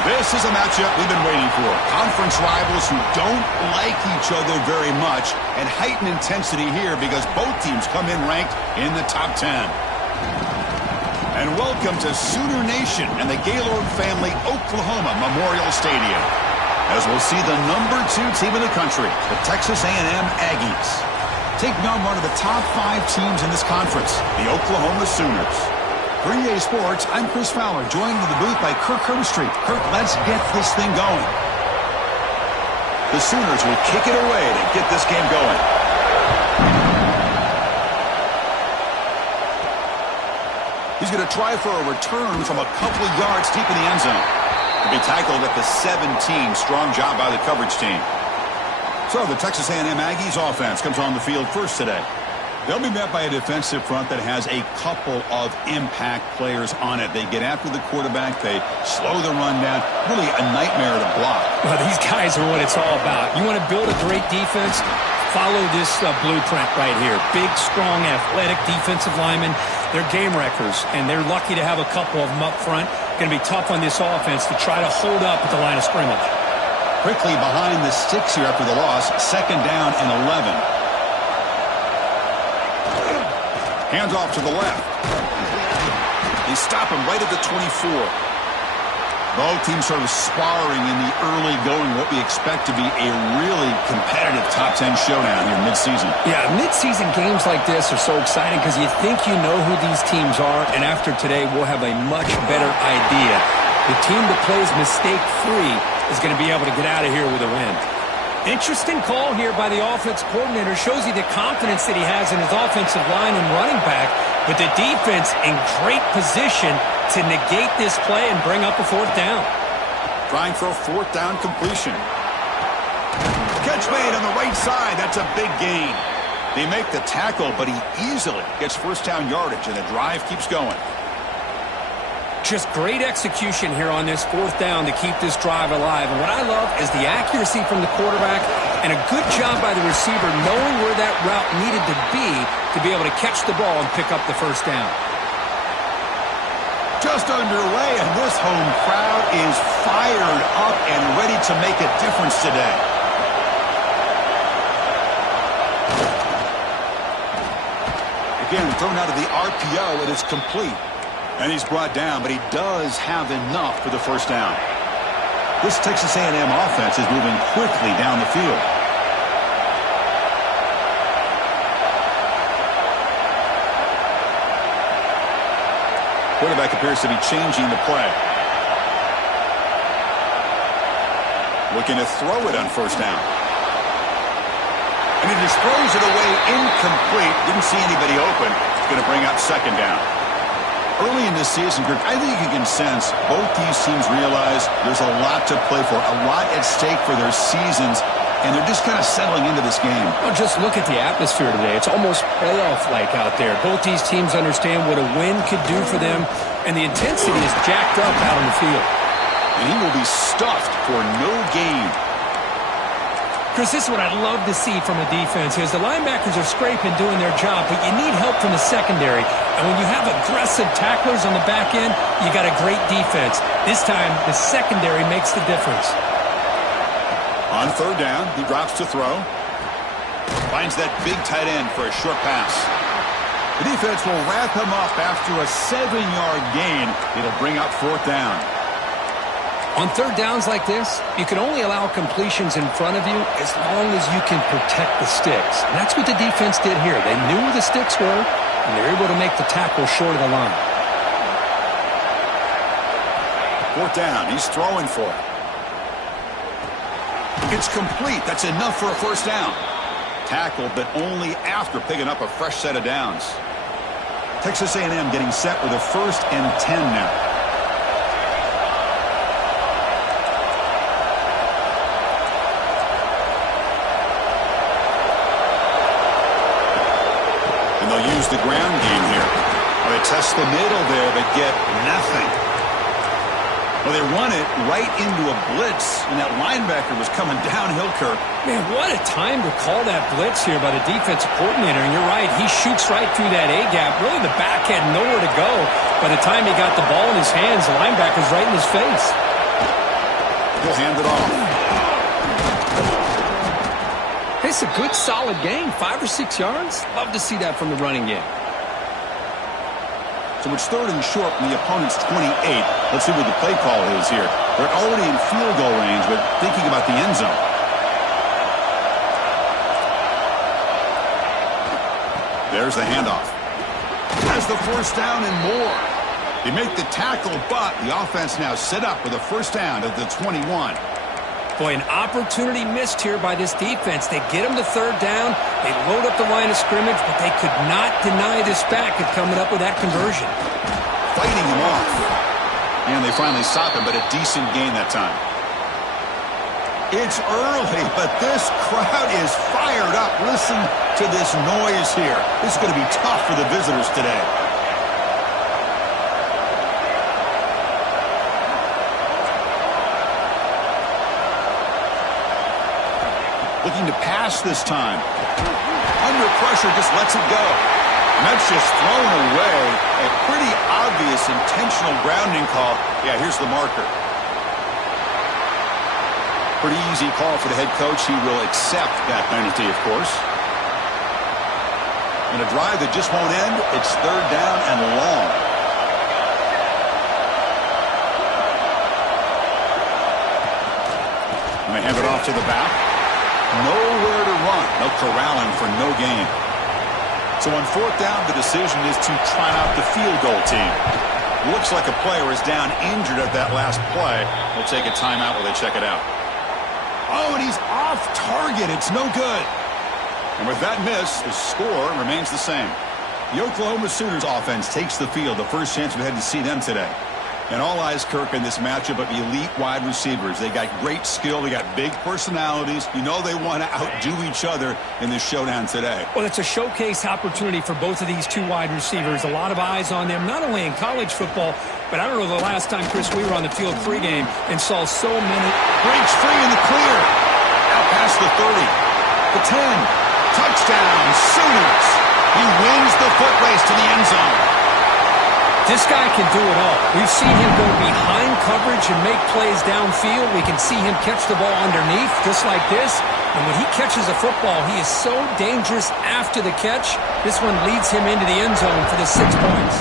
This is a matchup we've been waiting for. Conference rivals who don't like each other very much, and heightened intensity here because both teams come in ranked in the top 10. And welcome to Sooner Nation and the Gaylord Family Oklahoma Memorial Stadium, as we'll see the number 2 team in the country, the Texas A&M Aggies, taking on one of the top 5 teams in this conference, the Oklahoma Sooners. For EA Sports, I'm Chris Fowler, joined in the booth by Kirk Herbstreit. Kirk, let's get this thing going. The Sooners will kick it away to get this game going. He's going to try for a return from a couple of yards deep in the end zone. To be tackled at the 17. Strong job by the coverage team. So the Texas A&M Aggies offense comes on the field first today. They'll be met by a defensive front that has a couple of impact players on it. They get after the quarterback. They slow the run down. Really a nightmare to block. Well, these guys are what it's all about. You want to build a great defense? Follow this blueprint right here. Big, strong, athletic defensive linemen. They're game wreckers, and they're lucky to have a couple of them up front. Going to be tough on this offense to try to hold up at the line of scrimmage. Quickly behind the sticks here after the loss. 2nd down and 11. Hands off to the left. They stop him right at the 24. Both teams sort of sparring in the early going, what we expect to be a really competitive top 10 showdown here mid-season. Yeah, mid-season games like this are so exciting because you think you know who these teams are, and after today we'll have a much better idea. The team that plays mistake-free is going to be able to get out of here with a win. Interesting call here by the offense coordinator. Shows you the confidence that he has in his offensive line and running back, but the defense in great position to negate this play and bring up a 4th down. Trying for a 4th down completion. Catch made on the right side. That's a big gain. They make the tackle, but he easily gets 1st down yardage, and the drive keeps going. Just great execution here on this 4th down to keep this drive alive. And what I love is the accuracy from the quarterback and a good job by the receiver knowing where that route needed to be able to catch the ball and pick up the 1st down. Just underway, and this home crowd is fired up and ready to make a difference today. Again, thrown out of the RPO, and it's complete. And he's brought down, but he does have enough for the 1st down. This Texas A&M offense is moving quickly down the field. Quarterback appears to be changing the play. Looking to throw it on 1st down. And he just throws it away incomplete. Didn't see anybody open. It's going to bring up 2nd down. Early in this season, Kirk, I think you can sense both these teams realize there's a lot to play for, a lot at stake for their seasons, and they're just kind of settling into this game. Well, just look at the atmosphere today. It's almost playoff-like out there. Both these teams understand what a win could do for them, and the intensity is jacked up out on the field. And he will be stuffed for no gain. Chris, this is what I love to see from a defense is the linebackers are scraping, doing their job, but you need help from the secondary. And when you have aggressive tacklers on the back end, you got a great defense. This time, the secondary makes the difference. On 3rd down, he drops to throw. Finds that big tight end for a short pass. The defense will wrap him up after a 7-yard gain. It'll bring up 4th down. On 3rd downs like this, you can only allow completions in front of you as long as you can protect the sticks. And that's what the defense did here. They knew where the sticks were, and they were able to make the tackle short of the line. 4th down. He's throwing for it. It's complete. That's enough for a 1st down. Tackled, but only after picking up a fresh set of downs. Texas A&M getting set with a 1st and 10 now. Use the ground game here. Well, they test the middle there, but get nothing. Well, they run it right into a blitz, and that linebacker was coming downhill, Kirk. Man, what a time to call that blitz here by the defensive coordinator. And you're right, he shoots right through that A-gap. Really, the back had nowhere to go. By the time he got the ball in his hands, the linebacker's right in his face. He'll hand it off. It's a good, solid gain. 5 or 6 yards. Love to see that from the running game. So it's 3rd and short from the opponent's 28. Let's see what the play call is here. They're already in field goal range, but thinking about the end zone. There's the handoff. Has the first down and more. They make the tackle, but the offense now set up with a first down at the 21. Boy, an opportunity missed here by this defense. They get them to 3rd down. They load up the line of scrimmage, but they could not deny this back at coming up with that conversion. Fighting him off. And they finally stop him, but a decent gain that time. It's early, but this crowd is fired up. Listen to this noise here. This is going to be tough for the visitors today. Looking to pass this time. Under pressure, just lets it go. And that's just thrown away. A pretty obvious intentional grounding call. Yeah, here's the marker. Pretty easy call for the head coach. He will accept that penalty, of course. And a drive that just won't end. It's 3rd down and long. And they hand it off to the back. Nowhere to run. They'll corral him for no gain. So on 4th down, the decision is to try out the field goal team. Looks like a player is down injured at that last play. They'll take a timeout while they check it out. Oh, and he's off target. It's no good. And with that miss, the score remains the same. The Oklahoma Sooners offense takes the field. The first chance we had to see them today. And all eyes, Kirk, in this matchup of elite wide receivers. They got great skill. They got big personalities. You know they want to outdo each other in this showdown today. Well, it's a showcase opportunity for both of these two wide receivers. A lot of eyes on them, not only in college football, but I don't know the last time, Chris, we were on the field pregame and saw so many. Breaks free in the clear. Out past the 30. The 10. Touchdown, Sooners. He wins the foot race to the end zone. This guy can do it all. We've seen him go behind coverage and make plays downfield. We can see him catch the ball underneath, just like this. And when he catches a football, he is so dangerous after the catch. This one leads him into the end zone for the 6 points.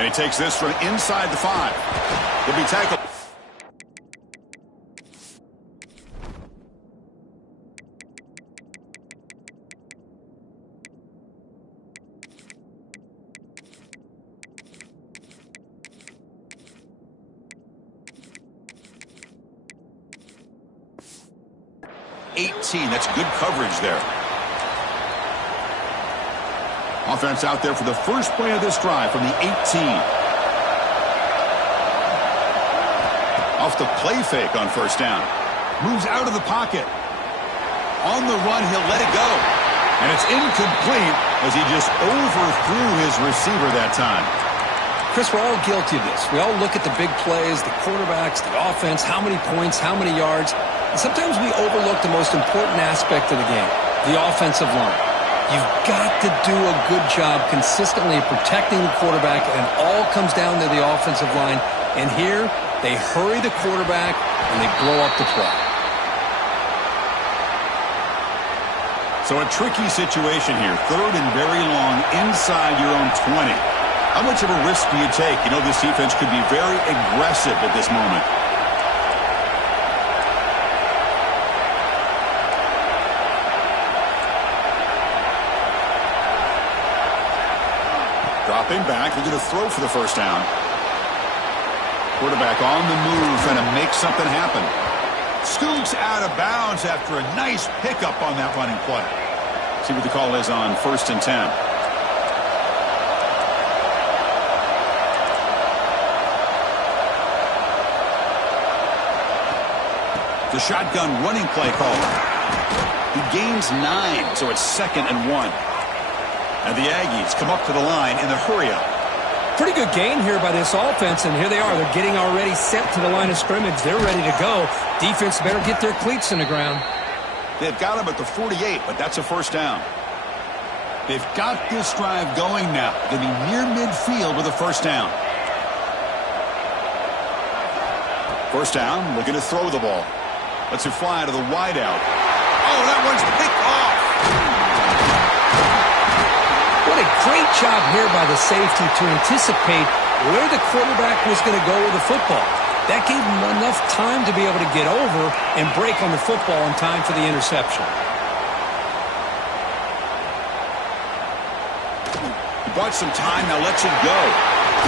And he takes this from inside the 5. He'll be tackled. That's good coverage there. Offense out there for the first play of this drive from the 18. Off the play fake on first down. Moves out of the pocket. On the run, he'll let it go. And it's incomplete as he just overthrew his receiver that time. Chris, we're all guilty of this. We all look at the big plays, the quarterbacks, the offense, how many points, how many yards. And sometimes we overlook the most important aspect of the game, the offensive line. You've got to do a good job consistently protecting the quarterback, and it all comes down to the offensive line. And here, they hurry the quarterback, and they blow up the play. So a tricky situation here. 3rd and very long inside your own 20. How much of a risk do you take? You know, this defense could be very aggressive at this moment. Dropping back, they're going to throw for the first down. Quarterback on the move, trying to make something happen. Scoots out of bounds after a nice pickup on that running play. See what the call is on 1st and 10. The shotgun running play call. He gains 9, so it's 2nd and 1. And the Aggies come up to the line in the hurry-up. Pretty good gain here by this offense, and here they are. They're getting already set to the line of scrimmage. They're ready to go. Defense better get their cleats in the ground. They've got him at the 48, but that's a first down. They've got this drive going now. They'll be near midfield with a first down. First down, looking to throw the ball. Lets it fly to the wideout. Oh, that one's picked off. What a great job here by the safety to anticipate where the quarterback was going to go with the football. That gave him enough time to be able to get over and break on the football in time for the interception. He bought some time, now lets it go.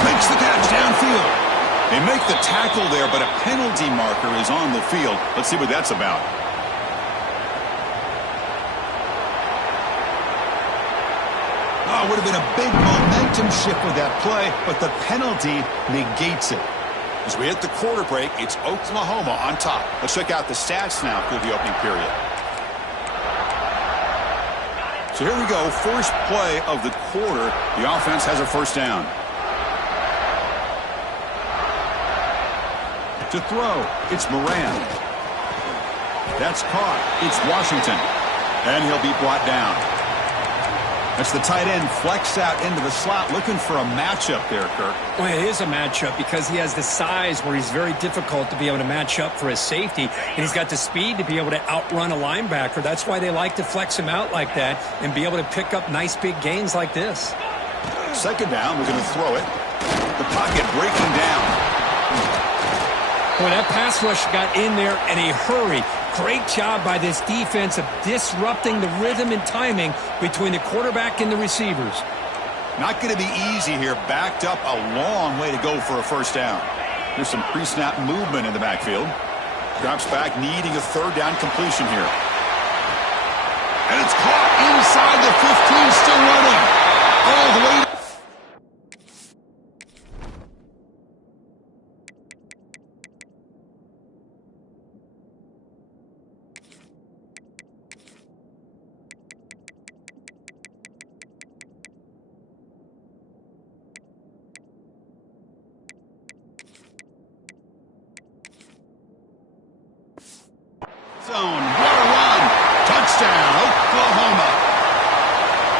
Makes the catch downfield. They make the tackle there, but a penalty marker is on the field. Let's see what that's about. Oh, it would have been a big momentum shift with that play, but the penalty negates it. As we hit the quarter break, it's Oklahoma on top. Let's check out the stats now through the opening period. So here we go, first play of the quarter. The offense has a first down. To throw, it's Moran. That's caught. It's Washington. And he'll be brought down. That's the tight end flexed out into the slot, looking for a matchup there, Kirk. Well, it is a matchup because he has the size where he's very difficult to be able to match up for his safety, and he's got the speed to be able to outrun a linebacker. That's why they like to flex him out like that and be able to pick up nice big gains like this. Second down, we're going to throw it. The pocket breaking down. Boy, that pass rush got in there in a hurry. Great job by this defense of disrupting the rhythm and timing between the quarterback and the receivers. Not going to be easy here. Backed up a long way to go for a first down. There's some pre-snap movement in the backfield. Drops back, needing a third down completion here. And it's caught inside the 15, still running. All the way. Zone, what a run. Touchdown, Oklahoma.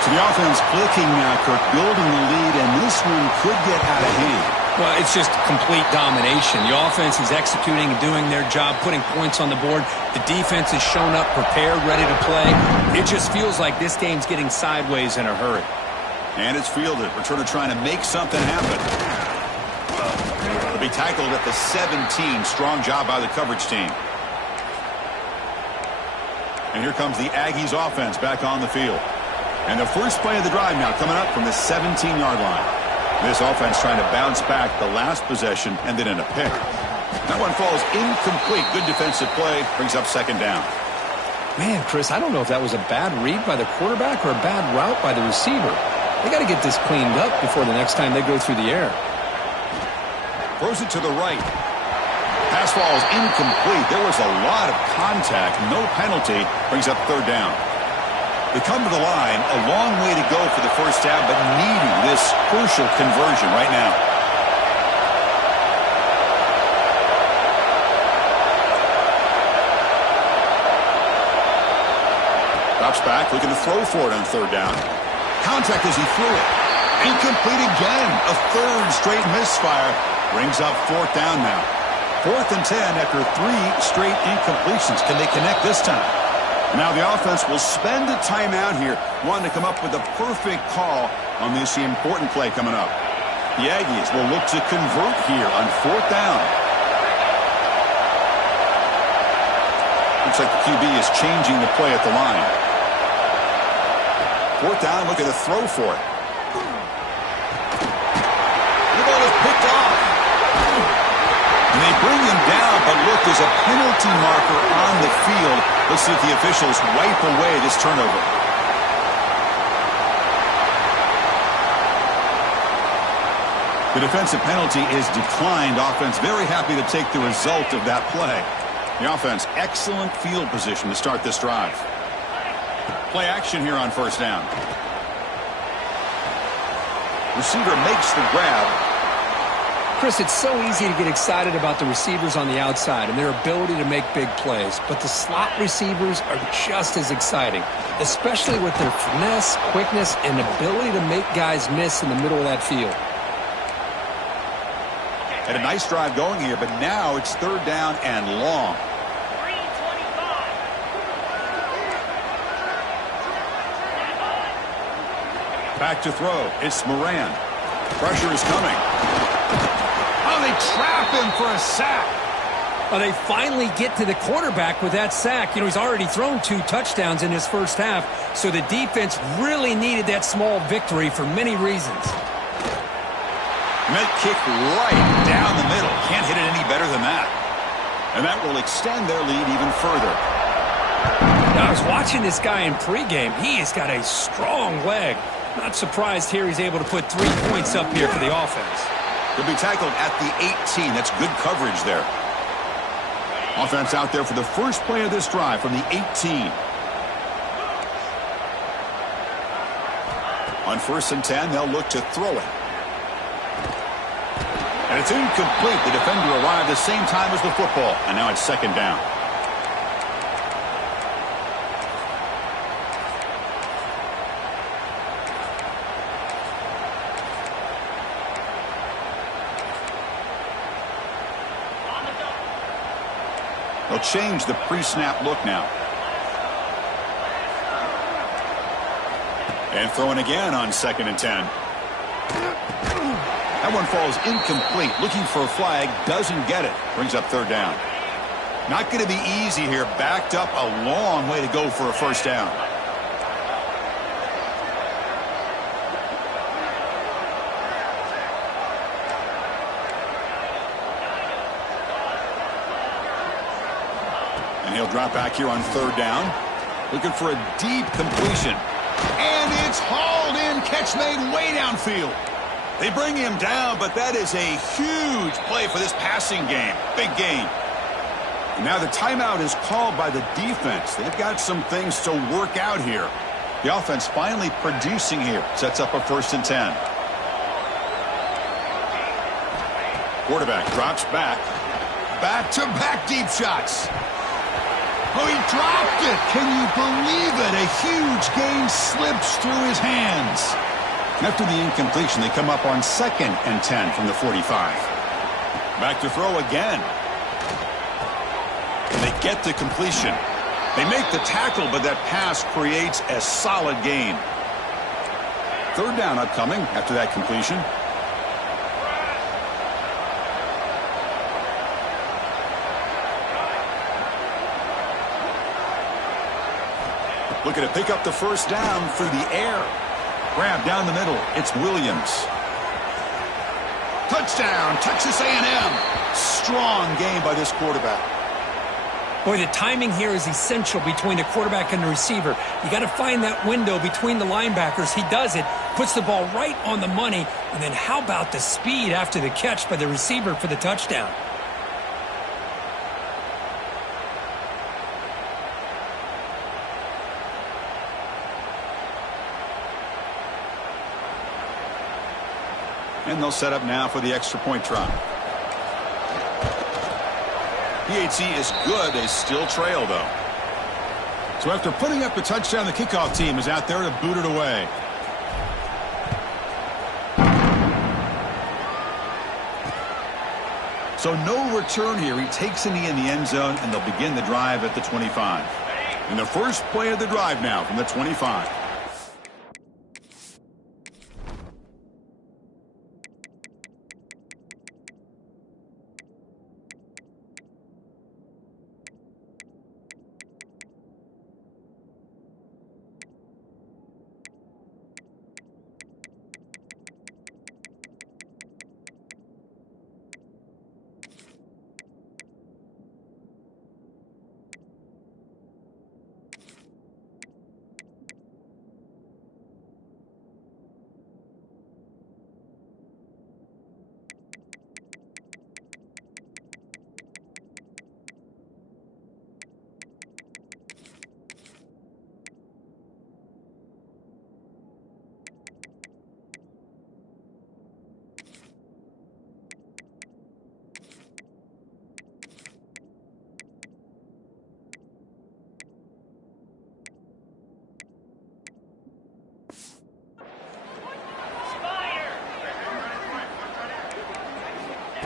So the offense clicking now, Kirk, building the lead, and this one could get out of hand. Well, it's just complete domination. The offense is executing and doing their job, putting points on the board. The defense has shown up, prepared, ready to play. It just feels like this game's getting sideways in a hurry. And it's fielded. Returner trying to make something happen. It'll be tackled at the 17. Strong job by the coverage team. And here comes the Aggies offense back on the field. And the first play of the drive now coming up from the 17-yard line. This offense trying to bounce back the last possession and then in a pick. That one falls incomplete. Good defensive play. Brings up second down. Man, Chris, I don't know if that was a bad read by the quarterback or a bad route by the receiver. They got to get this cleaned up before the next time they go through the air. Throws it to the right. Pass falls incomplete. There was a lot of contact. No penalty. Brings up third down. They come to the line. A long way to go for the first down, but needing this crucial conversion right now. Drops back, looking to throw for it on third down. Contact as he threw it. Incomplete again. A third straight misfire. Brings up fourth down now. 4th and 10 after 3 straight incompletions. Can they connect this time? Now the offense will spend a timeout here, wanting to come up with a perfect call on this important play coming up. The Aggies will look to convert here on 4th down. Looks like the QB is changing the play at the line. 4th down, look at the throw for it. The ball is picked off. And they bring him down, but look, there's a penalty marker on the field. Let's see if the officials wipe away this turnover. The defensive penalty is declined. Offense very happy to take the result of that play. The offense, excellent field position to start this drive. Play action here on first down. Receiver makes the grab. Chris, it's so easy to get excited about the receivers on the outside and their ability to make big plays, but the slot receivers are just as exciting, especially with their finesse, quickness, and ability to make guys miss in the middle of that field. Had a nice drive going here, but now it's third down and long. Back to throw. It's Moran. Pressure is coming. Oh, they trap him for a sack. Well, they finally get to the quarterback with that sack. You know, he's already thrown 2 touchdowns in his first half, so the defense really needed that small victory for many reasons. Met kick right down the middle. Can't hit it any better than that. And that will extend their lead even further. Now, I was watching this guy in pregame. He has got a strong leg. Not surprised here he's able to put 3 points up here for the offense. He'll be tackled at the 18. That's good coverage there. Offense out there for the first play of this drive from the 18. On 1st and 10, they'll look to throw it. And it's incomplete. The defender arrived the same time as the football. And now it's 2nd down. They'll change the pre-snap look now. And throwing again on 2nd and 10. That one falls incomplete. Looking for a flag. Doesn't get it. Brings up 3rd down. Not going to be easy here. Backed up a long way to go for a 1st down. He'll drop back here on 3rd down. Looking for a deep completion. And it's hauled in. Catch made way downfield. They bring him down, but that is a huge play for this passing game. Big gain. And now the timeout is called by the defense. They've got some things to work out here. The offense finally producing here. Sets up a 1st and 10. Quarterback drops back. Back-to-back deep shots. Oh, he dropped it. Can you believe it? A huge gain slips through his hands. After the incompletion, they come up on 2nd and 10 from the 45. Back to throw again. And they get the completion. They make the tackle, but that pass creates a solid gain. 3rd down upcoming after that completion. Looking to pick up the 1st down through the air. Grab down the middle. It's Williams. Touchdown, Texas A&M. Strong game by this quarterback. Boy, the timing here is essential between the quarterback and the receiver. You got to find that window between the linebackers. He does it, puts the ball right on the money, and then how about the speed after the catch by the receiver for the touchdown? And they'll set up now for the extra point try. PHC is good. They still trail, though. So after putting up the touchdown, the kickoff team is out there to boot it away. So no return here. He takes a knee in the end zone, and they'll begin the drive at the 25. And the first play of the drive now from the 25.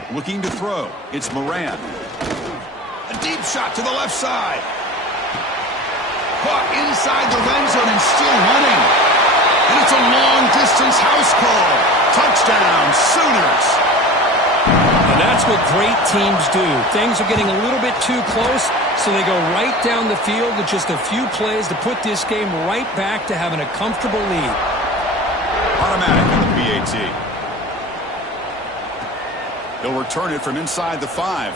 Looking to throw. It's Moran. A deep shot to the left side. Caught inside the red zone and still running. And it's a long-distance house call. Touchdown, Sooners. And that's what great teams do. Things are getting a little bit too close, so they go right down the field with just a few plays to put this game right back to having a comfortable lead. Automatic on the PAT. He'll return it from inside the 5.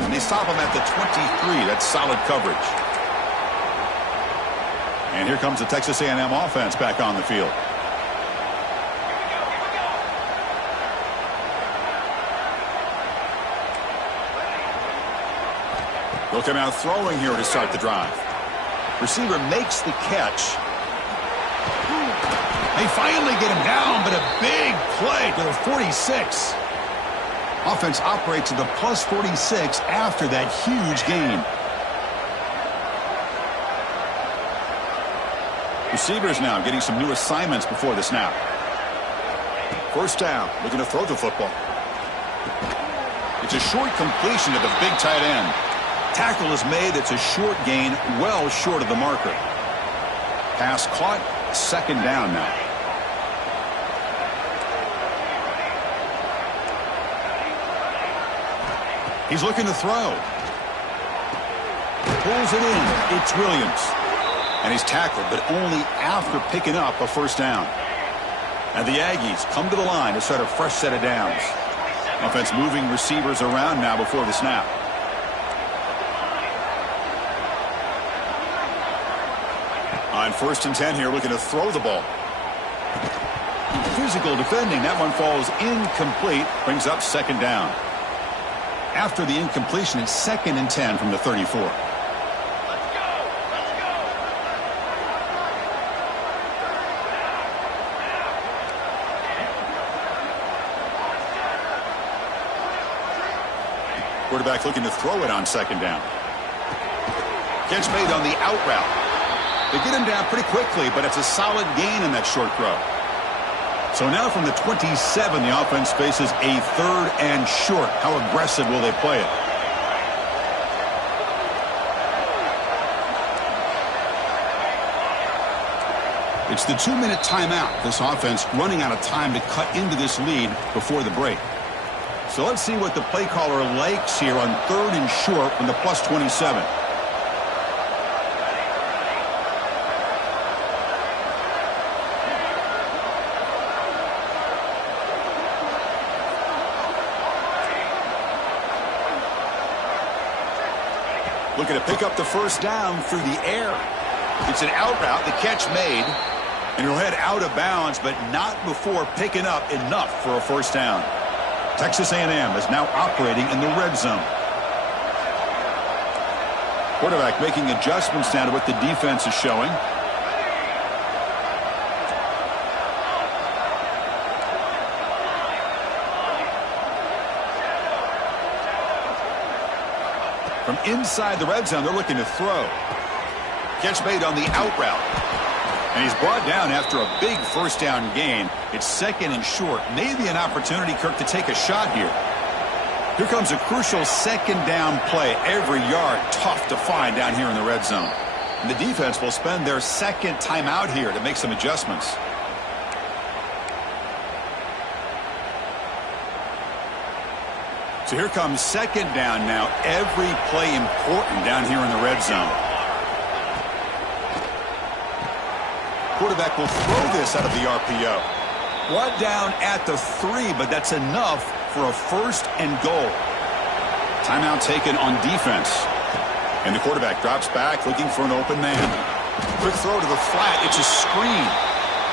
And they stop him at the 23. That's solid coverage. And here comes the Texas A&M offense back on the field. They'll come out throwing here to start the drive. Receiver makes the catch. They finally get him down, but a big play to the 46. Offense operates at the plus 46 after that huge gain. Receivers now getting some new assignments before the snap. First down, looking to throw the football. It's a short completion to the big tight end. Tackle is made. It's a short gain, well short of the marker. Pass caught, second down now. He's looking to throw. Pulls it in. It's Williams. And he's tackled, but only after picking up a first down. And the Aggies come to the line to start a fresh set of downs. Offense moving receivers around now before the snap. On 1st and 10 here, looking to throw the ball. Physical defending. That one falls incomplete. Brings up second down. After the incompletion, it's 2nd and 10 from the 34. Quarterback looking to throw it on second down. Catch made on the out route. They get him down pretty quickly, but it's a solid gain in that short throw. So now from the 27, the offense faces a 3rd and short. How aggressive will they play it? It's the 2-minute timeout. This offense running out of time to cut into this lead before the break. So let's see what the play caller likes here on 3rd and short from the plus 27. Looking to pick up the first down through the air. It's an out route, the catch made, and he'll head out of bounds, but not before picking up enough for a first down. Texas A&M is now operating in the red zone. Quarterback making adjustments now to what the defense is showing. From inside the red zone, they're looking to throw. Catch made on the out route. And he's brought down after a big first down gain. It's 2nd and short. Maybe an opportunity, Kirk, to take a shot here. Here comes a crucial 2nd down play. Every yard tough to find down here in the red zone. And the defense will spend their 2nd timeout here to make some adjustments. So here comes 2nd down now. Every play important down here in the red zone. Quarterback will throw this out of the RPO. Brought down at the 3, but that's enough for a 1st and goal. Timeout taken on defense. And the quarterback drops back looking for an open man. Quick throw to the flat. It's a screen.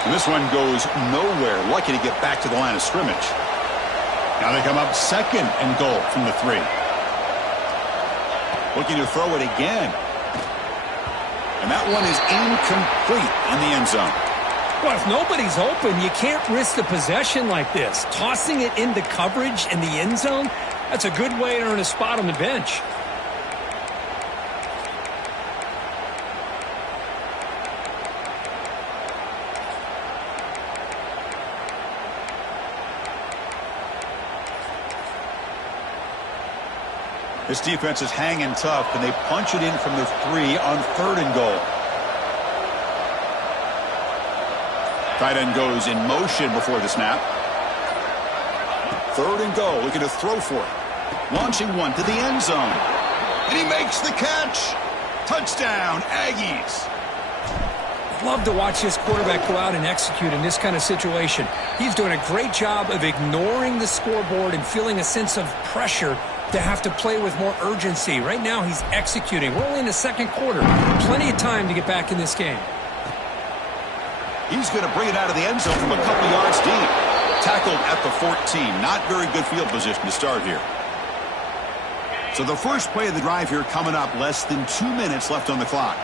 And this one goes nowhere. Lucky to get back to the line of scrimmage. Now they come up 2nd and goal from the 3. Looking to throw it again. And that one is incomplete in the end zone. Well, if nobody's open, you can't risk the possession like this. Tossing it into coverage in the end zone, that's a good way to earn a spot on the bench. This defense is hanging tough, and they punch it in from the 3 on 3rd and goal. Tight end goes in motion before the snap. 3rd and goal, looking to throw for it. Launching one to the end zone. And he makes the catch. Touchdown, Aggies. Love to watch this quarterback go out and execute in this kind of situation. He's doing a great job of ignoring the scoreboard and feeling a sense of pressure to have to play with more urgency. Right now, he's executing. We're only in the second quarter. Plenty of time to get back in this game. He's going to bring it out of the end zone from a couple yards deep. Tackled at the 14. Not very good field position to start here. So the first play of the drive here coming up. Less than 2 minutes left on the clock.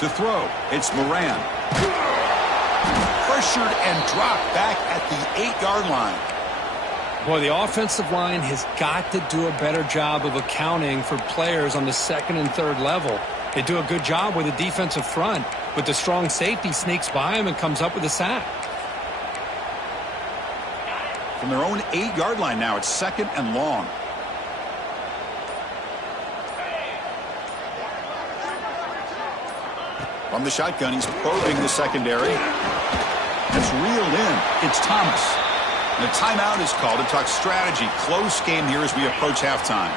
To throw, it's Moran. Pressured and dropped back at the 8-yard line. Boy, the offensive line has got to do a better job of accounting for players on the 2nd and 3rd level. They do a good job with the defensive front, but the strong safety sneaks by him and comes up with a sack. From their own 8-yard line now, it's 2nd and long. From the shotgun, he's probing the secondary. It's reeled in. It's Thomas. And a timeout is called to talk strategy. Close game here as we approach halftime.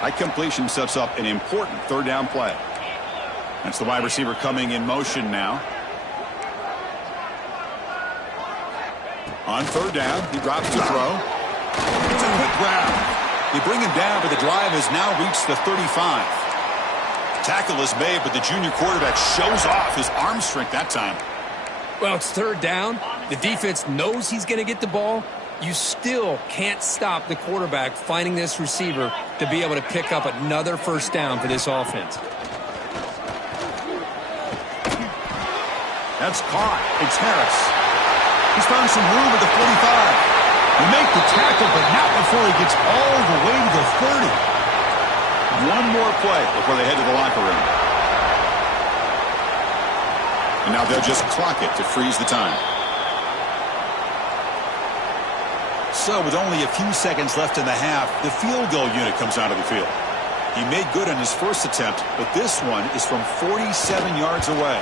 That completion sets up an important 3rd down play. That's the wide receiver coming in motion now. On 3rd down, he drops to throw. It's a quick grab. They bring him down, but the drive has now reached the 35. Tackle is made, but the junior quarterback shows off his arm strength that time. Well, it's 3rd down. The defense knows he's going to get the ball. You still can't stop the quarterback finding this receiver to be able to pick up another 1st down for this offense. That's caught. It's Harris. He's found some room at the 45. He make the tackle, but not before he gets all the way to the 30. One more play before they head to the locker room. And now they'll just clock it to freeze the time. So with only a few seconds left in the half, the field goal unit comes out of the field. He made good on his first attempt, but this one is from 47 yards away.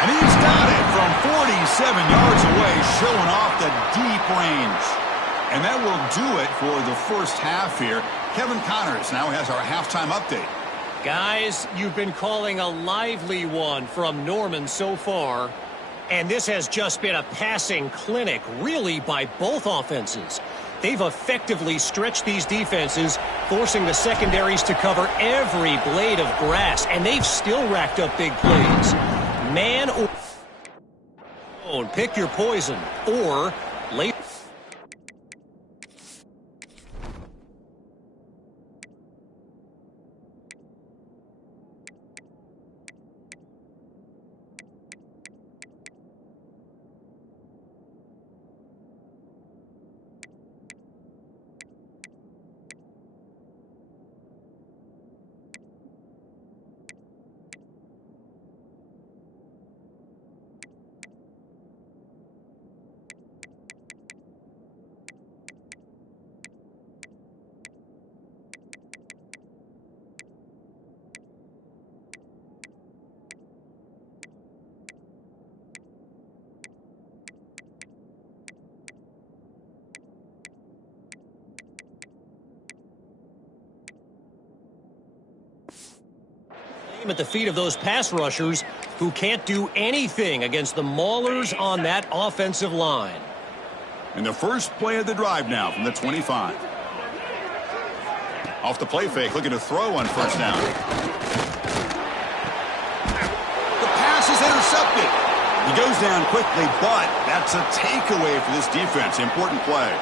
And he's got it from 47 yards away, showing off the deep range. And that will do it for the first half here. Kevin Connors now has our halftime update. Guys, you've been calling a lively one from Norman so far. And this has just been a passing clinic, really, by both offenses. They've effectively stretched these defenses, forcing the secondaries to cover every blade of grass. And they've still racked up big plays. Man or zone, pick your poison. Or late. At the feet of those pass rushers who can't do anything against the maulers on that offensive line. And the first play of the drive now from the 25. Off the play fake, looking to throw on 1st down. The pass is intercepted. He goes down quickly, but that's a takeaway for this defense. Important play.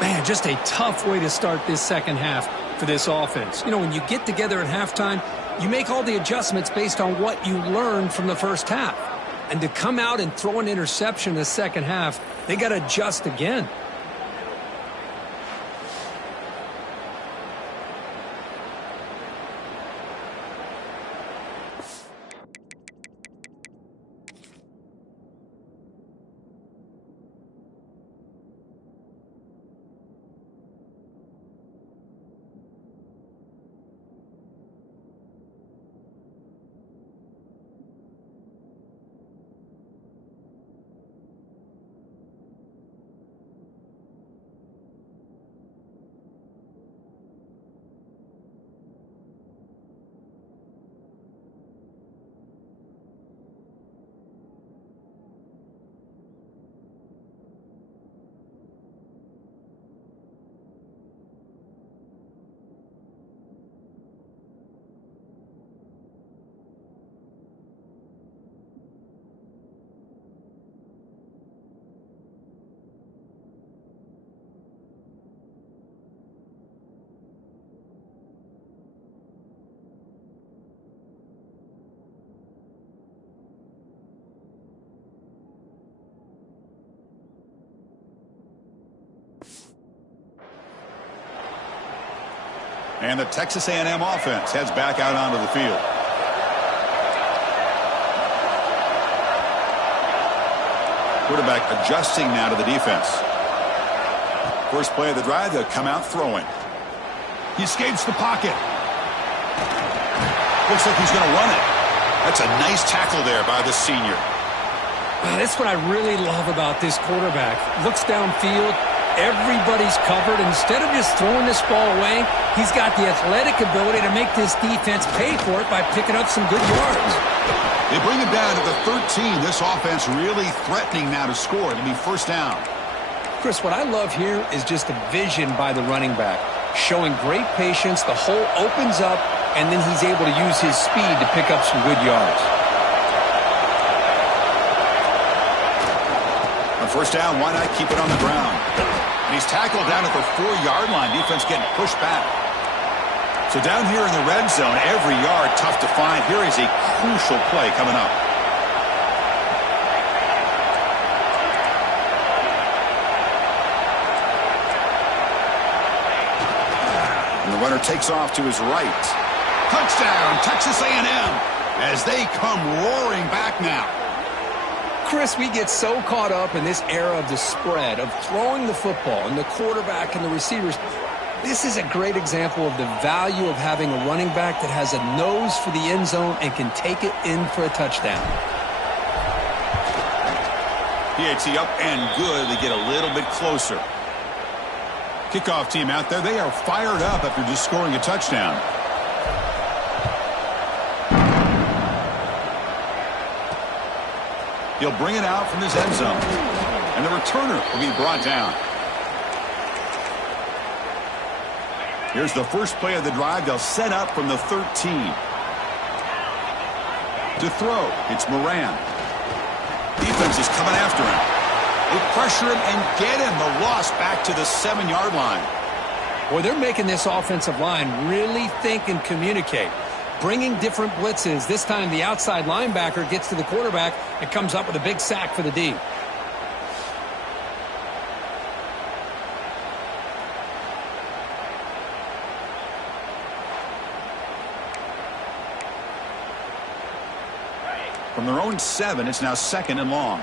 Man, just a tough way to start this second half for this offense. You know, when you get together at halftime, you make all the adjustments based on what you learned from the first half. And to come out and throw an interception in the second half, they got to adjust again. And the Texas A&M offense heads back out onto the field. Quarterback adjusting now to the defense. First play of the drive, they'll come out throwing. He escapes the pocket. Looks like he's going to run it. That's a nice tackle there by the senior. That's what I really love about this quarterback. Looks downfield. Everybody's covered. Instead of just throwing this ball away, he's got the athletic ability to make this defense pay for it by picking up some good yards. They bring him down to the 13. This offense really threatening now to score. It'll be first down. Chris, what I love here is just the vision by the running back. Showing great patience. The hole opens up, and then he's able to use his speed to pick up some good yards. On first down, why not keep it on the ground? And he's tackled down at the 4-yard line. Defense getting pushed back. So down here in the red zone, every yard tough to find. Here is a crucial play coming up. And the runner takes off to his right. Touchdown, Texas A&M, as they come roaring back now. Chris, we get so caught up in this era of the spread, of throwing the football, and the quarterback and the receivers. This is a great example of the value of having a running back that has a nose for the end zone and can take it in for a touchdown. PAT up and good. They get a little bit closer. Kickoff team out there. They are fired up after just scoring a touchdown. He'll bring it out from his end zone. And the returner will be brought down. Here's the first play of the drive. They'll set up from the 13. To throw, it's Moran. Defense is coming after him. They pressure him and get him. The loss back to the 7-yard line. Boy, they're making this offensive line really think and communicate. Bringing different blitzes. This time the outside linebacker gets to the quarterback and comes up with a big sack for the D. From their own 7, it's now 2nd and long.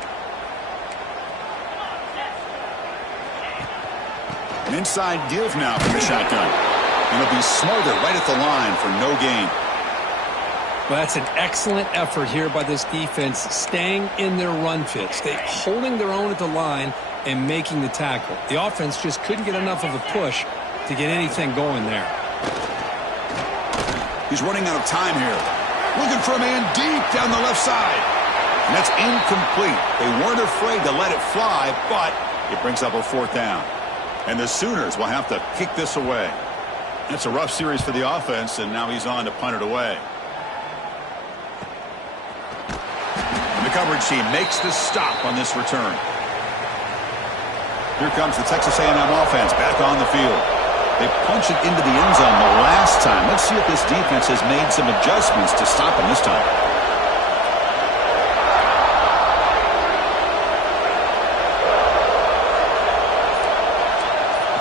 An inside give now from the shotgun. And it'll be smothered right at the line for no gain. Well, that's an excellent effort here by this defense, staying in their run fits. They holding their own at the line and making the tackle. The offense just couldn't get enough of a push to get anything going there. He's running out of time here. Looking for a man deep down the left side. And that's incomplete. They weren't afraid to let it fly, but it brings up a 4th down. And the Sooners will have to kick this away. It's a rough series for the offense, and now he's on to punt it away. And the coverage team makes the stop on this return. Here comes the Texas A&M offense back on the field. They punch it into the end zone the last time. Let's see if this defense has made some adjustments to stop them this time.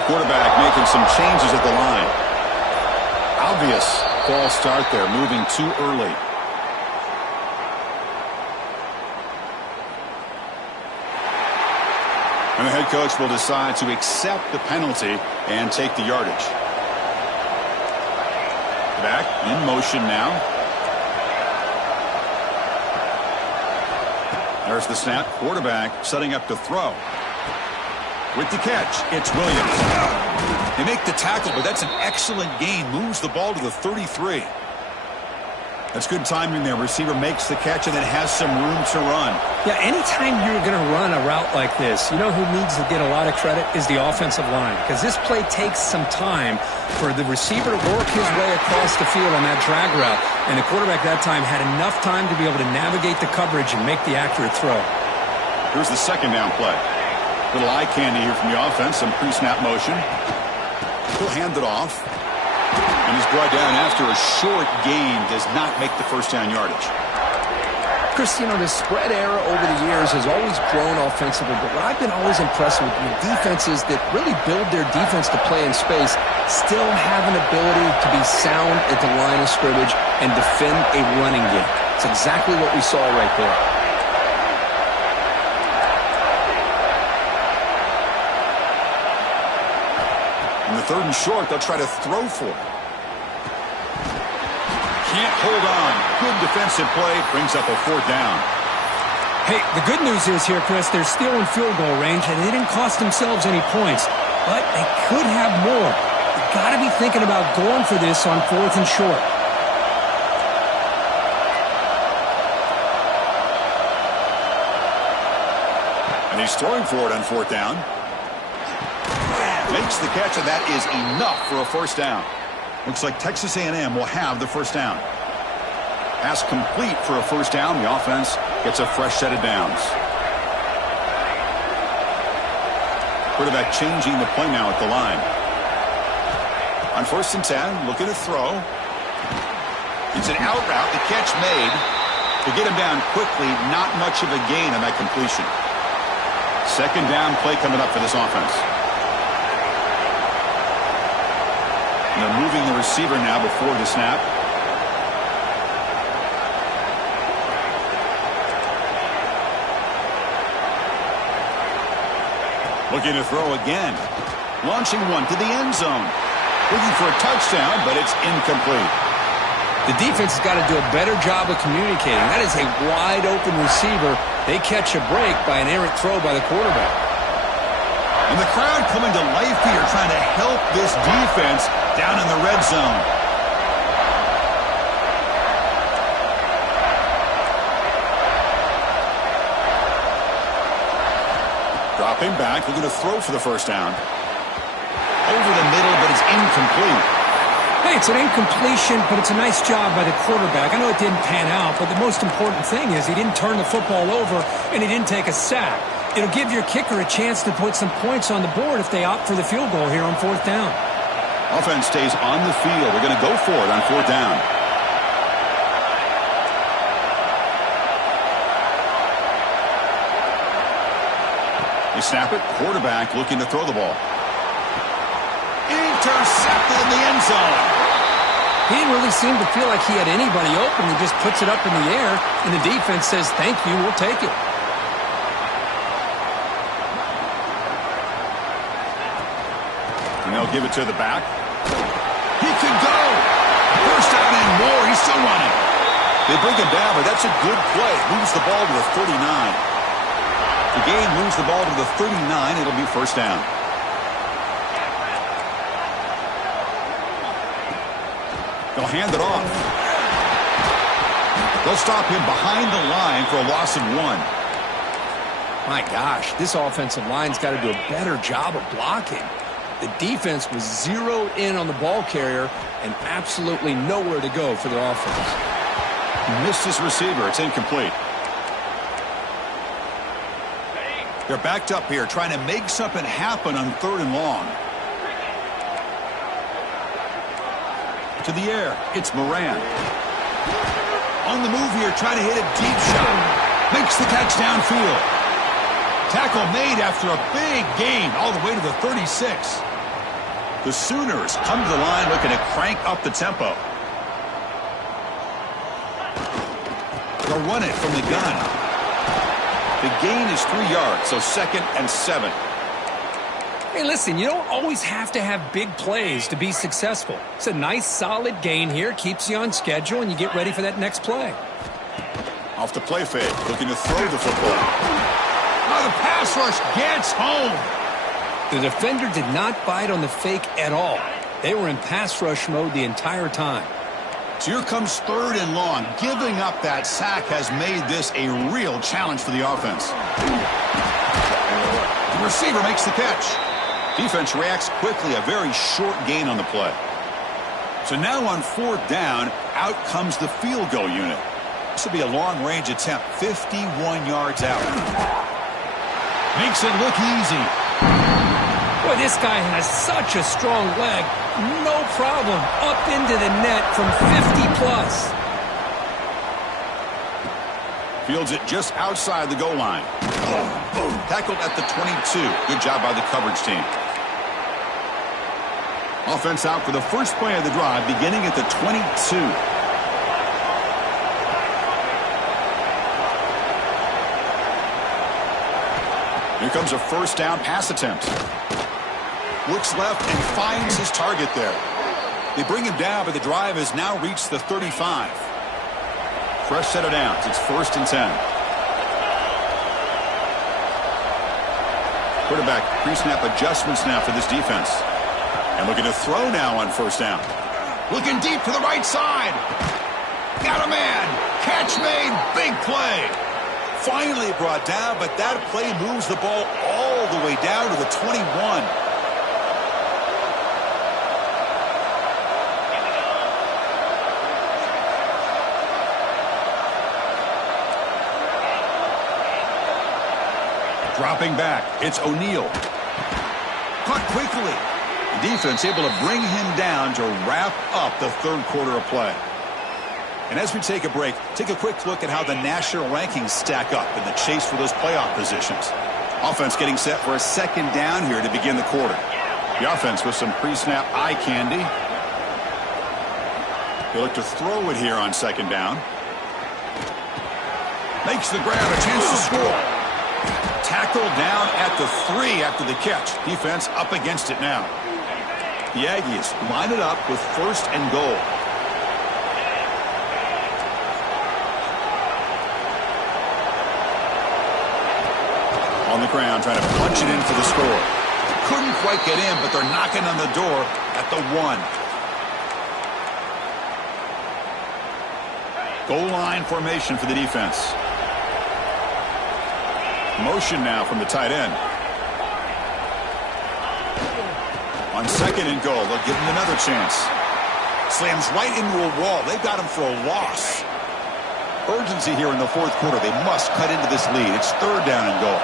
Quarterback making some changes at the line. Obvious false start there, moving too early. And the head coach will decide to accept the penalty and take the yardage. Back in motion now. There's the snap. Quarterback setting up to throw. With the catch, it's Williams. They make the tackle, but that's an excellent gain. Moves the ball to the 33. That's good timing there. Receiver makes the catch and then has some room to run. Yeah, anytime you're going to run a route like this, you know who needs to get a lot of credit is the offensive line. Because this play takes some time for the receiver to work his way across the field on that drag route. And the quarterback that time had enough time to be able to navigate the coverage and make the accurate throw. Here's the 2nd down play. Little eye candy here from the offense. Some pre-snap motion. He'll hand it off. And he's brought down after a short gain. Does not make the first down yardage. Chris, you know, the spread era over the years has always grown offensively, but what I've been always impressed with the defenses that really build their defense to play in space still have an ability to be sound at the line of scrimmage and defend a running game. It's exactly what we saw right there. In the 3rd and short, they'll try to throw for it. Can't hold on. Good defensive play. Brings up a 4th down. Hey, the good news is here, Chris, they're still in field goal range, and they didn't cost themselves any points. But they could have more. You've got to be thinking about going for this on 4th and short. And he's throwing for it on 4th down. Makes the catch, and that is enough for a 1st down. Looks like Texas A&M will have the 1st down. Pass complete for a 1st down. The offense gets a fresh set of downs. Quarterback changing the play now at the line. On 1st and 10, looking to throw. It's an out route. The catch made. To get him down quickly, not much of a gain on that completion. 2nd down play coming up for this offense. And they're moving the receiver now before the snap. Looking to throw again. Launching one to the end zone. Looking for a touchdown, but it's incomplete. The defense has got to do a better job of communicating. That is a wide-open receiver. They catch a break by an errant throw by the quarterback. And the crowd coming to life here, trying to help this defense down in the red zone. Dropping back, looking to throw for the 1st down. Over the middle, but it's incomplete. Hey, it's an incompletion, but it's a nice job by the quarterback. I know it didn't pan out, but the most important thing is he didn't turn the football over and he didn't take a sack. It'll give your kicker a chance to put some points on the board if they opt for the field goal here on 4th down. Offense stays on the field. They're going to go for it on 4th down. They snap it. Quarterback looking to throw the ball. Intercepted in the end zone. He didn't really seem to feel like he had anybody open. He just puts it up in the air, and the defense says, thank you, we'll take it. And they'll give it to the back. He could go. 1st down and more. He's still running. They bring him down, but that's a good play. Moves the ball to the 39. The game moves the ball to the 39. It'll be 1st down. They'll hand it off. They'll stop him behind the line for a loss of 1. My gosh, this offensive line's got to do a better job of blocking. The defense was zeroed in on the ball carrier and absolutely nowhere to go for their offense. Missed his receiver. It's incomplete. They're backed up here trying to make something happen on 3rd and long. To the air. It's Moran. On the move here, trying to hit a deep shot. Makes the catch downfield. Tackle made after a big gain all the way to the 36. The Sooners come to the line looking to crank up the tempo. They'll run it from the gun. The gain is 3 yards, so 2nd and 7. Hey, listen, you don't always have to have big plays to be successful. It's a nice, solid gain here. Keeps you on schedule, and you get ready for that next play. Off the play fake, looking to throw the football. Oh, the pass rush gets home. The defender did not bite on the fake at all. They were in pass rush mode the entire time. So here comes 3rd and long. Giving up that sack has made this a real challenge for the offense. The receiver makes the catch. Defense reacts quickly. A very short gain on the play. So now on 4th down, out comes the field goal unit. This will be a long-range attempt, 51 yards out. Makes it look easy. Boy, this guy has such a strong leg. No problem. Up into the net from 50 plus. Fields it just outside the goal line. Tackled at the 22. Good job by the coverage team. Offense out for the first play of the drive, beginning at the 22. Here comes a first down pass attempt. Looks left and finds his target there. They bring him down, but the drive has now reached the 35. Fresh set of downs. It's 1st and 10. Quarterback pre-snap adjustments now for this defense. And looking to throw now on 1st down. Looking deep to the right side. Got a man. Catch made. Big play. Finally brought down, but that play moves the ball all the way down to the 21. Dropping back, it's O'Neal. Caught quickly. The defense able to bring him down to wrap up the 3rd quarter of play. And as we take a break, take a quick look at how the national rankings stack up in the chase for those playoff positions. Offense getting set for a 2nd down here to begin the quarter. The offense with some pre-snap eye candy. They look to throw it here on 2nd down. Makes the grab, a chance to score. Tackled down at the 3 after the catch. Defense up against it now. The Aggies line it up with 1st and goal. On the ground, trying to punch it in for the score. Couldn't quite get in, but they're knocking on the door at the 1. Goal line formation for the defense. Motion now from the tight end. On 2nd and goal, they'll give him another chance. Slams right into a wall. They've got him for a loss. Urgency here in the 4th quarter. They must cut into this lead. It's 3rd down and goal.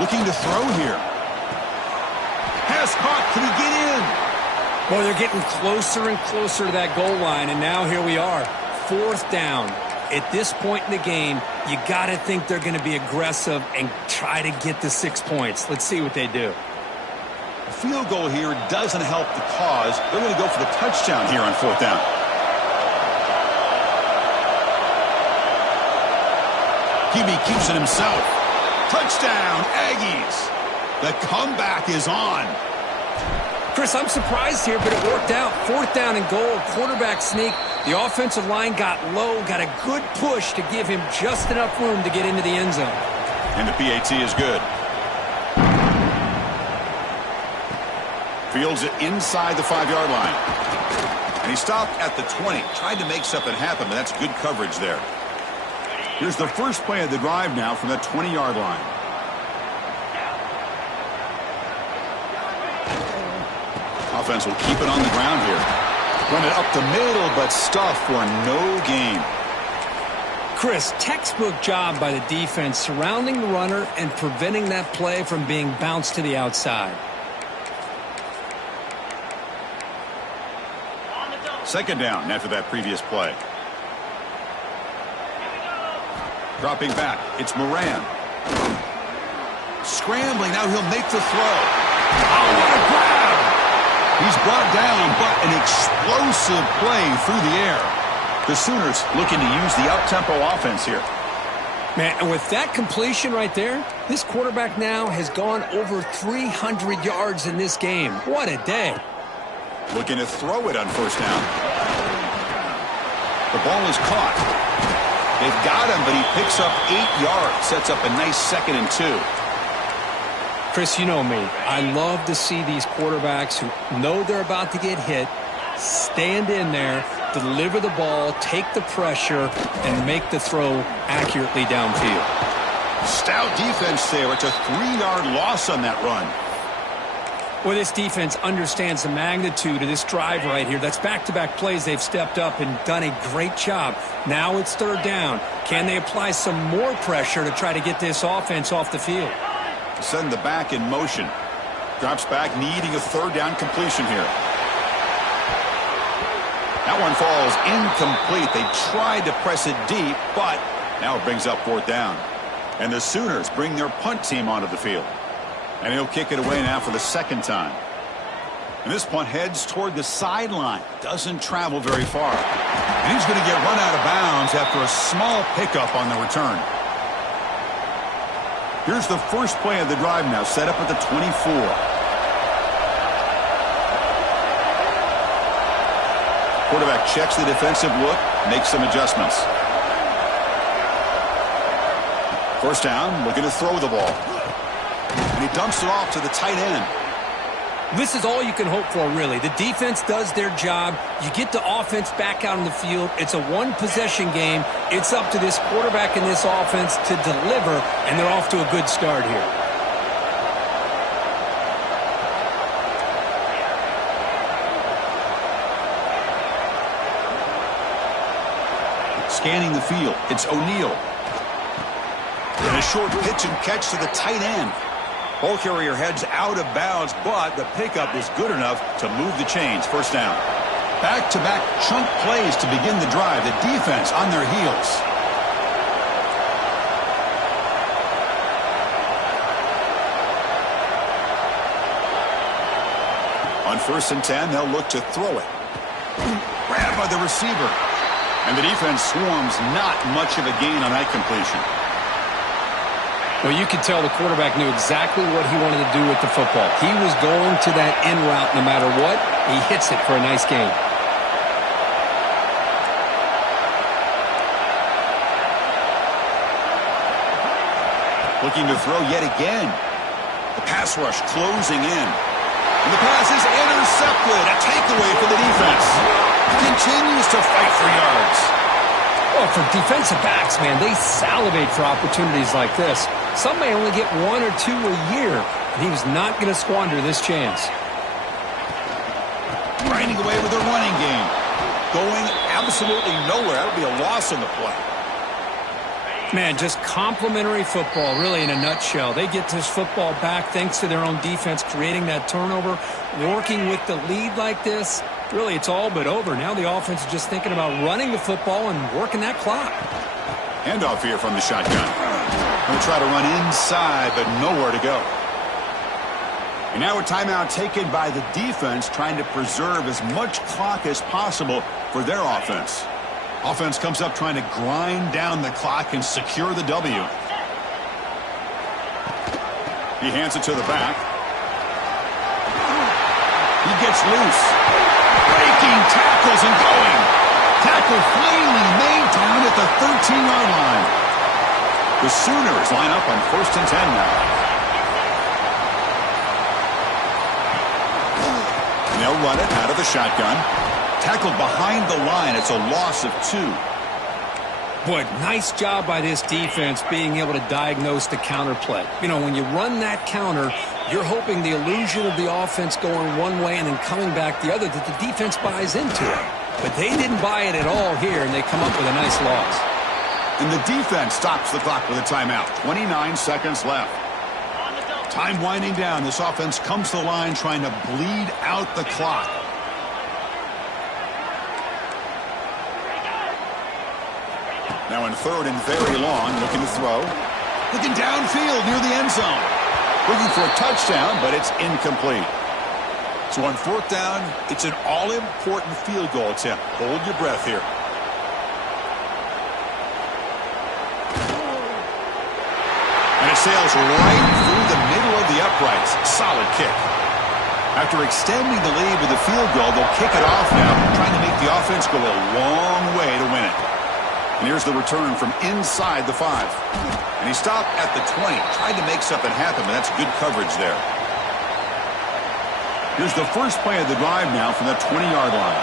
Looking to throw here. Has caught. Can he get in? Well, they're getting closer and closer to that goal line, and now here we are. 4th down. At this point in the game, you got to think they're going to be aggressive and try to get the 6 points. Let's see what they do. A field goal here doesn't help the cause. They're going to go for the touchdown here on 4th down. QB keeps it himself. Touchdown, Aggies. The comeback is on. Chris, I'm surprised here, but it worked out. 4th down and goal, quarterback sneak. The offensive line got low, got a good push to give him just enough room to get into the end zone. And the PAT is good. Fields it inside the 5-yard line. And he stopped at the 20. Tried to make something happen, but that's good coverage there. Here's the first play of the drive now from that 20-yard line. Offense will keep it on the ground here. Run it up the middle, but stuff for no gain. Chris, textbook job by the defense surrounding the runner and preventing that play from being bounced to the outside. 2nd down after that previous play. Dropping back, it's Moran. Scrambling, now he'll make the throw. Oh, what a grab! He's brought down, but an explosive play through the air. The Sooners looking to use the up-tempo offense here. Man, and with that completion right there, this quarterback now has gone over 300 yards in this game. What a day. Looking to throw it on 1st down. The ball is caught. They've got him, but he picks up 8 yards. Sets up a nice 2nd and 2. Chris, you know me. I love to see these quarterbacks who know they're about to get hit, stand in there, deliver the ball, take the pressure, and make the throw accurately downfield. Stout defense there. It's a 3-yard loss on that run. Well, this defense understands the magnitude of this drive right here. That's back-to-back plays. They've stepped up and done a great job. Now it's third down. Can they apply some more pressure to try to get this offense off the field? Send the back in motion. Drops back, needing a third down completion here. That one falls incomplete. They tried to press it deep, but now it brings up fourth down. And the Sooners bring their punt team onto the field. And he'll kick it away now for the second time. And this punt heads toward the sideline. Doesn't travel very far. And he's going to get run out of bounds after a small pickup on the return. Here's the first play of the drive now, set up at the 24. Quarterback checks the defensive look, makes some adjustments. First down, looking to throw the ball. And he dumps it off to the tight end. This is all you can hope for, really. The defense does their job. You get the offense back out on the field. It's a one-possession game. It's up to this quarterback and this offense to deliver, and they're off to a good start here. Scanning the field, it's O'Neal. And a short pitch and catch to the tight end. Ball carrier heads out of bounds, but the pickup is good enough to move the chains. First down. Back-to-back chunk plays to begin the drive. The defense on their heels. On 1st and 10, they'll look to throw it. Grabbed by the receiver. And the defense swarms, not much of a gain on that completion. Well, you could tell the quarterback knew exactly what he wanted to do with the football. He was going to that in route no matter what. He hits it for a nice gain. Looking to throw yet again. The pass rush closing in. And the pass is intercepted. A takeaway for the defense. Continues to fight for yards. Well, for defensive backs, man, they salivate for opportunities like this. Some may only get 1 or 2 a year, and he was not going to squander this chance. Grinding away with a running game. Going absolutely nowhere. That would be a loss on the play. Man, just complimentary football, really, in a nutshell. They get this football back thanks to their own defense, creating that turnover, working with the lead like this. Really, it's all but over. Now the offense is just thinking about running the football and working that clock. Handoff here from the shotgun. Going to try to run inside, but nowhere to go. And now a timeout taken by the defense, trying to preserve as much clock as possible for their offense. Offense comes up trying to grind down the clock and secure the W. He hands it to the back. He gets loose. Breaking tackles and going. Tackle finally made down at the 13-yard line. The Sooners line up on 1st and 10 now. And they'll run it out of the shotgun. Tackled behind the line. It's a loss of 2. Boy, nice job by this defense being able to diagnose the counter play. You know, when you run that counter, you're hoping the illusion of the offense going one way and then coming back the other, that the defense buys into it. But they didn't buy it at all here, and they come up with a nice loss. And the defense stops the clock with a timeout. 29 seconds left. Time winding down. This offense comes to the line trying to bleed out the clock. Now in 3rd and very long, looking to throw. Looking downfield near the end zone. Looking for a touchdown, but it's incomplete. So on 4th down, it's an all-important field goal attempt. Hold your breath here. And it sails right through the middle of the uprights. Solid kick. After extending the lead with a field goal, they'll kick it off now, trying to make the offense go a long way to win it. And here's the return from inside the 5. And he stopped at the 20. Tried to make something happen, but that's good coverage there. Here's the first play of the drive now from the 20-yard line.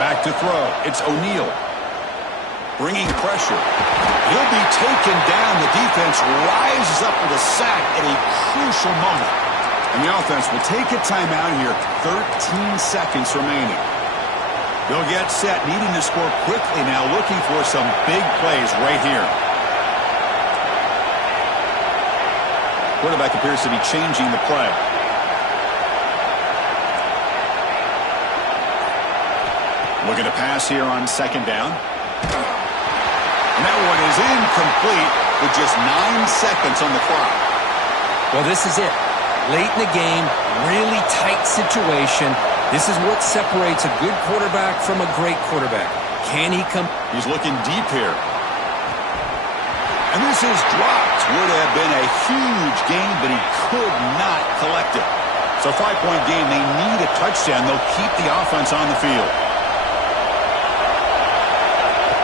Back to throw. It's O'Neal. Bringing pressure. He'll be taken down. The defense rises up with a sack at a crucial moment. And the offense will take a timeout here. 13 seconds remaining. They'll get set, needing to score quickly now, looking for some big plays right here. Quarterback appears to be changing the play. Looking to pass here on second down. And that one is incomplete with just 9 seconds on the clock. Well, this is it. Late in the game, really tight situation. This is what separates a good quarterback from a great quarterback. Can he come? He's looking deep here. And this is dropped. Would have been a huge gain, but he could not collect it. So 5-point game. They need a touchdown. They'll keep the offense on the field.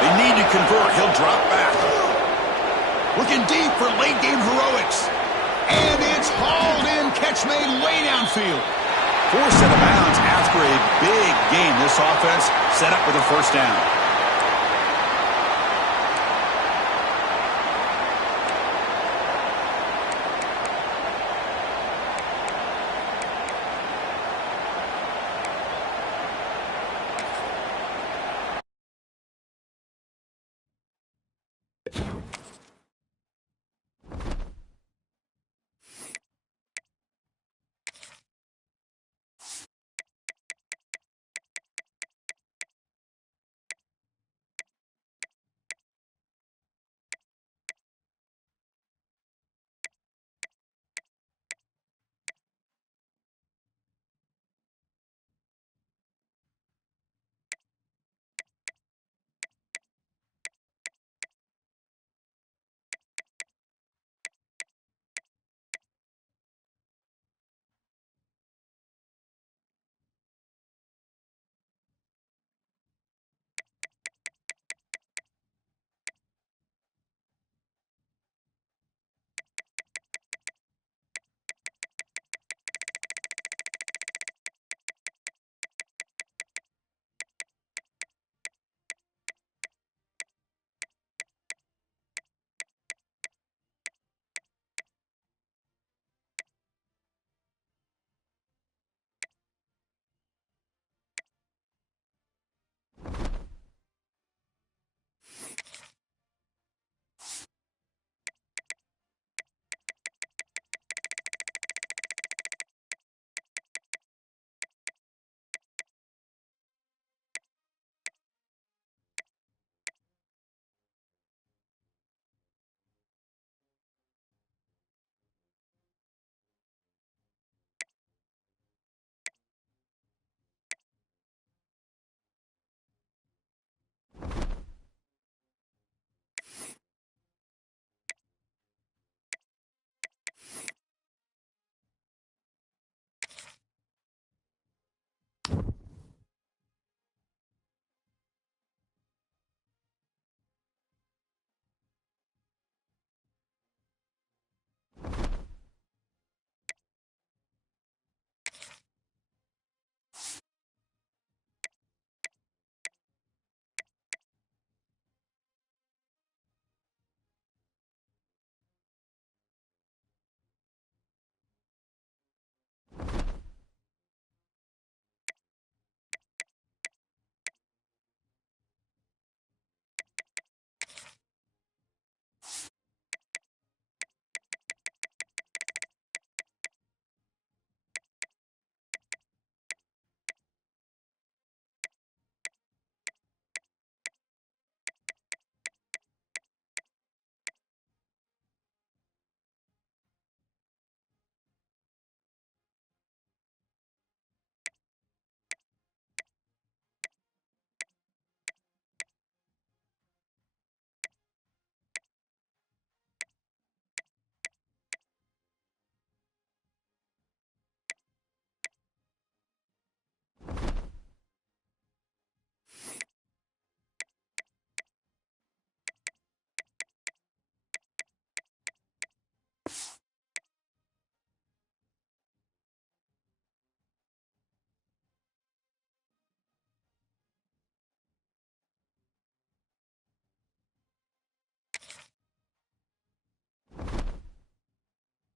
They need to convert. He'll drop back. Looking deep for late game heroics. And it's hauled in. Catch made way downfield. Forced out of bounds after a big game. This offense set up with a first down.